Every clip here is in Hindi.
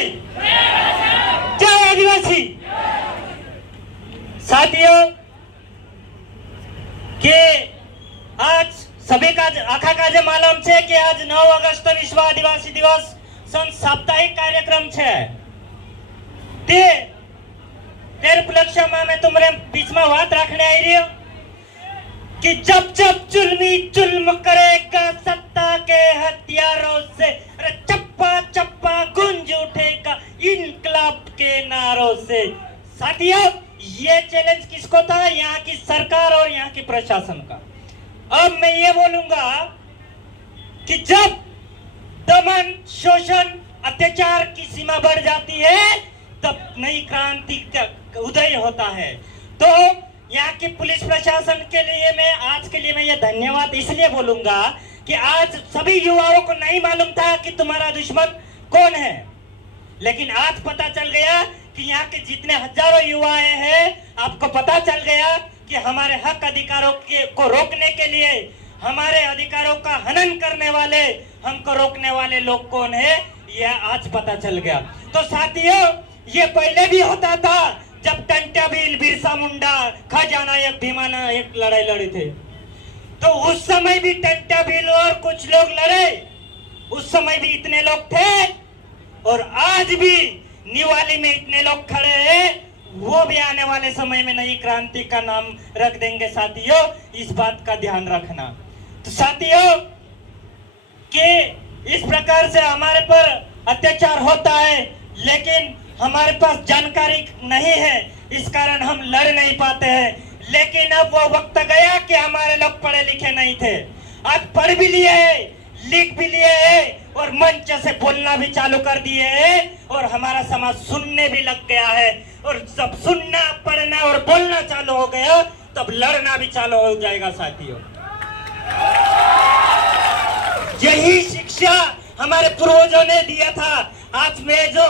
जय आदिवासी। साथियों के आज सभी का आखा का जे मालूम छे कि आज 9 ऑगस्ट विश्व आदिवासी दिवस सन साप्ताहिक कार्यक्रम छे। तेरे उपलक्ष्य में मैं तुम्हारे बीच में बात रखने आई रही हूँ कि जब जब जुल्मी जुल्म करेगा सत्ता के हथियारों से, अरे चप्पा चप्पा गूंज उठेगा इनकलाब के नारों से। साथियों ये चैलेंज किसको था? यहाँ की सरकार और यहाँ की प्रशासन का। अब मैं ये बोलूंगा कि जब दमन शोषण अत्याचार की सीमा बढ़ जाती है तब नई क्रांति का उदय होता है। तो यहाँ की पुलिस प्रशासन के लिए मैं आज के लिए मैं ये धन्यवाद इसलिए बोलूंगा कि आज सभी युवाओं को नहीं मालूम था कि तुम्हारा दुश्मन कौन है, लेकिन आज पता चल गया कि यहाँ के जितने हजारों युवाएं हैं आपको पता चल गया कि हमारे हक अधिकारों को रोकने के लिए, हमारे अधिकारों का हनन करने वाले, हमको रोकने वाले लोग कौन है, यह आज पता चल गया। तो साथियों ये पहले भी होता था जब टंट्या भील, बिरसा मुंडा, खजाना एक भीमाना एक लड़ाई लड़े थे, तो उस समय भी टंट्या भील और कुछ लोग लड़े, उस समय भी इतने लोग थे और आज भी निवाली में इतने लोग खड़े हैं। वो भी आने वाले समय में नई क्रांति का नाम रख देंगे। साथियों इस बात का ध्यान रखना। तो साथियों कि इस प्रकार से हमारे पर अत्याचार होता है लेकिन हमारे पास जानकारी नहीं है, इस कारण हम लड़ नहीं पाते हैं। लेकिन अब वो वक्त गया कि हमारे लोग पढ़े लिखे नहीं थे, आज पढ़ भी लिए हैं, लिख भी लिए हैं और मंच से बोलना भी चालू कर दिए हैं और हमारा समाज सुनने भी लग गया है। और जब सुनना, पढ़ना और बोलना चालू हो गया तब लड़ना भी चालू हो जाएगा। साथियों यही शिक्षा हमारे पूर्वजों ने दिया था। आज मैं जो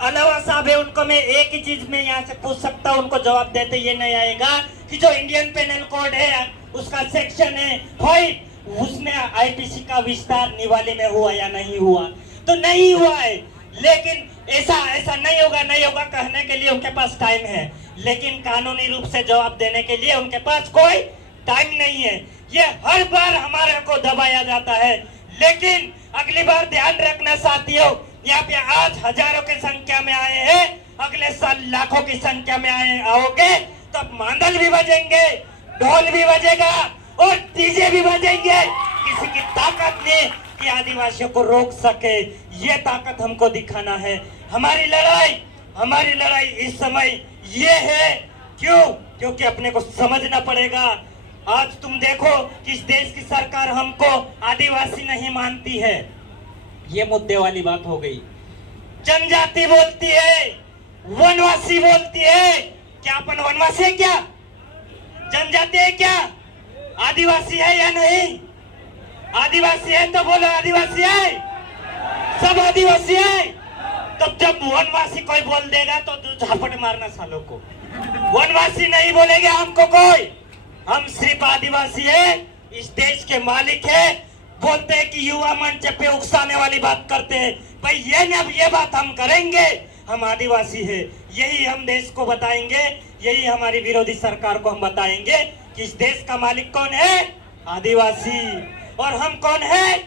अलावा साहब है उनको मैं एक ही चीज में यहाँ से पूछ सकता हूँ, उनको जवाब देते ये नहीं आएगा कि जो इंडियन पेनल कोड है उसका सेक्शन है 5, उसमें आईपीसी का विस्तार निवाली में हुआ या नहीं हुआ? तो नहीं हुआ है। लेकिन ऐसा नहीं होगा कहने के लिए उनके पास टाइम है, लेकिन कानूनी रूप से जवाब देने के लिए उनके पास कोई टाइम नहीं है। ये हर बार हमारे को दबाया जाता है। लेकिन अगली बार ध्यान रखना साथियों, यहाँ पे आज हजारों की संख्या में आए हैं, अगले साल लाखों की संख्या में आओगे तब मांदल भी बजेंगे, ढोल भी बजेगा और डीजे भी बजेंगे। किसी की ताकत नहीं कि आदिवासियों को रोक सके, ये ताकत हमको दिखाना है। हमारी लड़ाई इस समय ये है। क्यों? क्योंकि अपने को समझना पड़ेगा। आज तुम देखो कि इस देश की सरकार हमको आदिवासी नहीं मानती है, ये मुद्दे वाली बात हो गई। जनजाति बोलती है, वनवासी बोलती है। क्या अपन वनवासी है? क्या जनजाति है? क्या आदिवासी है या नहीं? आदिवासी है तो बोलो आदिवासी है, सब आदिवासी है। तब जब वनवासी कोई बोल देगा तो झापट मारना सालों को। वनवासी नहीं बोलेंगे हमको कोई, हम सिर्फ आदिवासी है, इस देश के मालिक है। बोलते हैं कि युवा मंच पे उकसाने वाली बात करते हैं, भाई ये बात हम करेंगे, हम आदिवासी है, यही हम देश को बताएंगे, यही हमारी विरोधी सरकार को हम बताएंगे कि इस देश का मालिक कौन है? आदिवासी। और हम कौन है?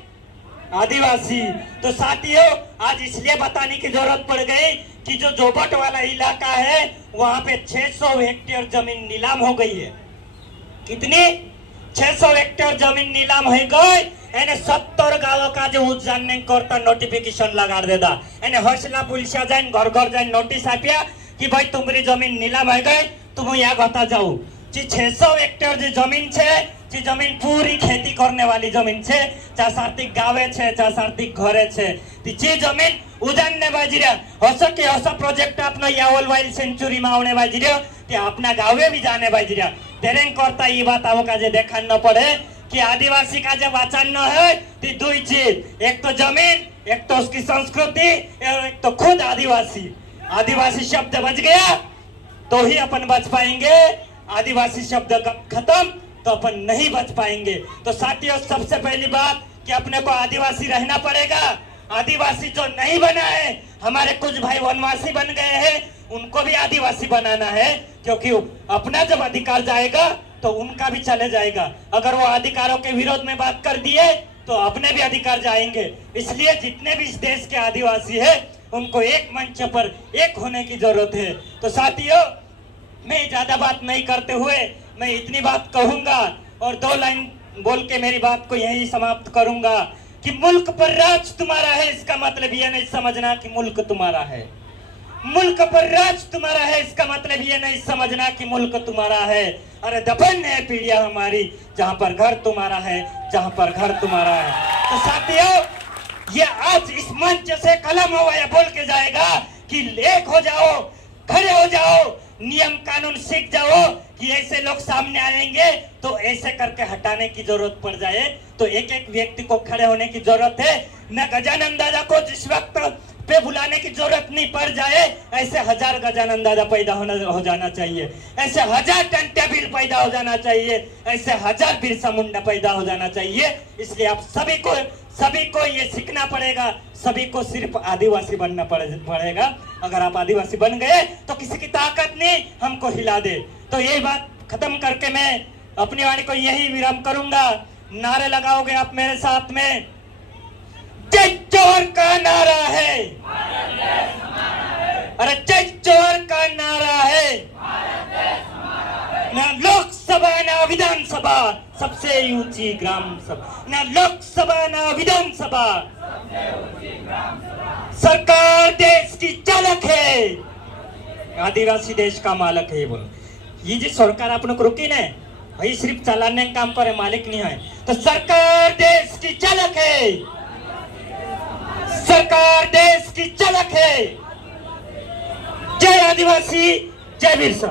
आदिवासी। तो साथियों आज इसलिए बताने की जरूरत पड़ गई कि जो जोबट वाला इलाका है वहां पे 600 हेक्टेयर जमीन नीलाम हो गई है। कितनी? 600 हेक्टेयर जमीन नीलाम हो गई। 70 गाँव का जो जानने करता नोटिफिकेशन लगा देता, हौसला पुलिस जाए घर घर जाए नोटिस आपिया कि भाई तुम्हारी जमीन नीलाम हो गई, तुम यहाँ घता जाओ। 600 हेक्टेयर जो जमीन है, जमीन पूरी खेती करने वाली जमीन है, चाहे गावे है, चाहे घरे है, जे जमीन उजाड़ने बाजी रहा हस प्रोजेक्ट अपना यावल वाइल्ड सेंचुरी में आने बाजी रहा ते अपना गावे भी जाने बाजी रहा। तेरे करता ये बात आवो का देखा न पड़े कि आदिवासी का जब आचरण है तो दो चीज, एक तो जमीन, एक तो उसकी संस्कृति, एक तो खुद आदिवासी। आदिवासी शब्द बच गया तो ही अपन बच पाएंगे, आदिवासी शब्द खत्म तो अपन नहीं बच पाएंगे। तो साथियों सबसे पहली बात कि अपने को आदिवासी रहना पड़ेगा। आदिवासी जो नहीं बना है, हमारे कुछ भाई वनवासी बन गए हैं, उनको भी आदिवासी बनाना है, क्योंकि अपना जब अधिकार जाएगा तो उनका भी चले जाएगा। अगर वो अधिकारों के विरोध में बात कर दिए तो अपने भी अधिकार जाएंगे। इसलिए जितने भी इस देश के आदिवासी है उनको एक मंच पर एक होने की जरूरत है। तो साथियों, मैं ज्यादा बात नहीं करते हुए मैं इतनी बात कहूंगा और 2 लाइन बोल के मेरी बात को यही समाप्त करूंगा कि मुल्क पर राज तुम्हारा है, इसका मतलब यह नहीं समझना कि मुल्क तुम्हारा है। मुल्क पर राज तुम्हारा है, इसका मतलब ये नहीं समझना कि मुल्क तुम्हारा है। अरे दफन है पीढ़ियां हमारी, जहां पर घर तुम्हारा है, जहां पर घर तुम्हारा है। तो साथियों, ये आज इस मंच से कलम हुआ ये बोल के जाएगा कि एक हो जाओ, खड़े हो जाओ, नियम कानून सीख जाओ कि ऐसे लोग सामने आएंगे तो ऐसे करके हटाने की जरूरत पड़ जाए। तो एक एक व्यक्ति को खड़े होने की जरूरत है। न गजानन दादा को जिस वक्त पे बुलाने की जरूरत नहीं पड़ जाए, ऐसे 1000 गजानन दादा पैदा हो जाना चाहिए, ऐसे 1000 टंट्या भील पैदा हो जाना चाहिए, ऐसे 1000 बिरसा मुंडा पैदा हो जाना चाहिए। इसलिए आप सभी को ये सीखना पड़ेगा, सभी को सिर्फ आदिवासी बनना पड़ेगा। अगर आप आदिवासी बन गए तो किसी की ताकत नहीं हमको हिला दे। तो यही बात खत्म करके मैं अपनी वाणी को यही विराम करूंगा। नारे लगाओगे आप मेरे साथ में? जय जोहर का नारा है, अरे जय जोहर का नारा है। ना लोकसभा ना विधानसभा, सबसे ऊंची ग्राम सभा। ना लोकसभा ना विधानसभा, सरकार देश की चालक है, आदिवासी देश का मालक है। बोलो, ये जो सरकार आपने को रुकी ना, भाई सिर्फ चलाने का काम करे, मालिक नहीं है। तो सरकार देश की चालक है, सरकार देश की चालक है। जय आदिवासी, जय बिरसा।